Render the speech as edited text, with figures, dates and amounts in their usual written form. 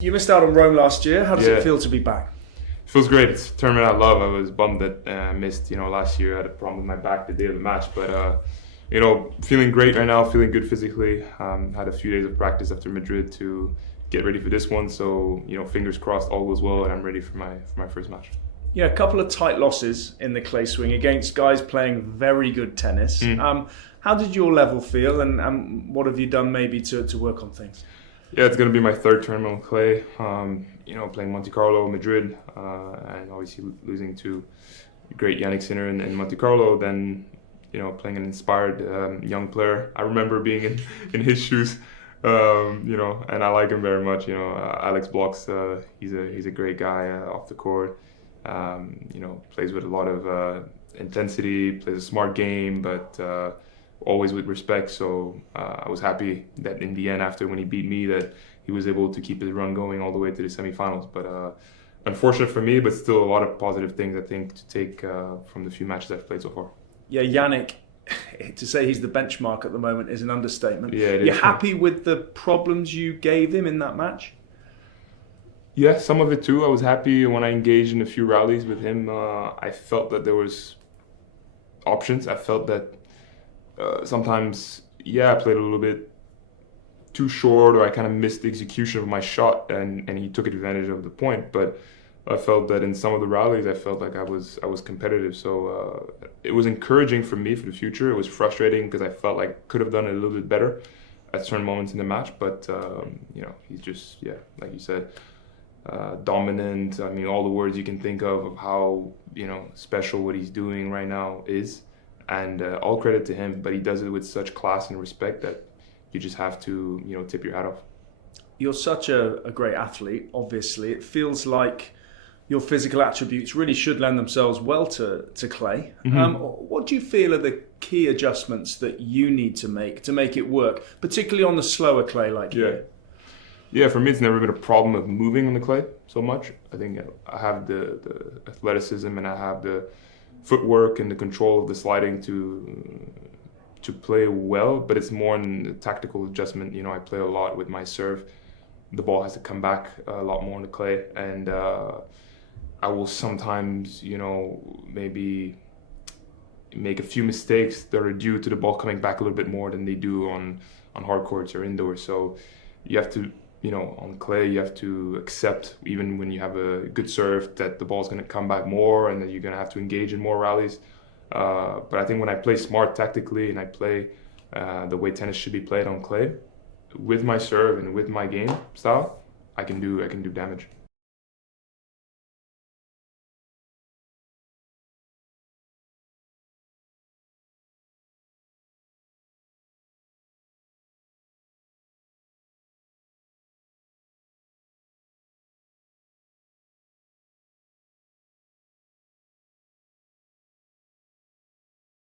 You missed out on Rome last year. How does Yeah, it feel to be back? feels great. It's a tournament I love. I was bummed that I missed. Last year I had a problem with my back the day of the match, but feeling great right now. Feeling good physically. Had a few days of practice after Madrid to get ready for this one. So fingers crossed, all goes well, and I'm ready for my first match. Yeah, a couple of tight losses in the clay swing against guys playing very good tennis. How did your level feel, and what have you done maybe to work on things? Yeah, it's gonna be my third tournament on clay. Playing Monte Carlo, Madrid, and obviously losing to great Yannick Sinner in Monte Carlo. Then playing an inspired young player. I remember being in his shoes. And I like him very much. Alex Blocks. He's a great guy off the court. Plays with a lot of intensity. Plays a smart game, but always with respect. So I was happy that in the end, after when he beat me, that he was able to keep his run going all the way to the semifinals. But unfortunate for me, but still a lot of positive things I think to take from the few matches I've played so far. Yeah, Yannick, to say he's the benchmark at the moment is an understatement. Yeah, it is. You're happy with the problems you gave him in that match? Yeah, some of it too. I was happy when I engaged in a few rallies with him. I felt that there was options. I felt that sometimes, I played a little bit too short, or I kind of missed the execution of my shot, and he took advantage of the point. But I felt that in some of the rallies, I felt like I was competitive. So it was encouraging for me for the future. It was frustrating because I felt like I could have done it a little bit better at certain moments in the match. But he's just, like you said, dominant. I mean, all the words you can think of how special what he's doing right now is, and all credit to him. But he does it with such class and respect that you just have to tip your hat off. You're such a great athlete, obviously. It feels like your physical attributes really should lend themselves well to clay. What do you feel are the key adjustments that you need to make it work, particularly on the slower clay like you? Yeah, for me, it's never been a problem of moving on the clay so much. I think I have the athleticism, and I have the footwork and the control of the sliding to play well, but it's more in the tactical adjustment. I play a lot with my serve. The ball has to come back a lot more on the clay, and I will sometimes, maybe make a few mistakes that are due to the ball coming back a little bit more than they do on hard courts or indoors. So you have to, on clay, you have to accept, even when you have a good serve, that the ball's going to come back more and that you're going to have to engage in more rallies. But I think when I play smart tactically and I play the way tennis should be played on clay, with my serve and with my game style, I can do damage.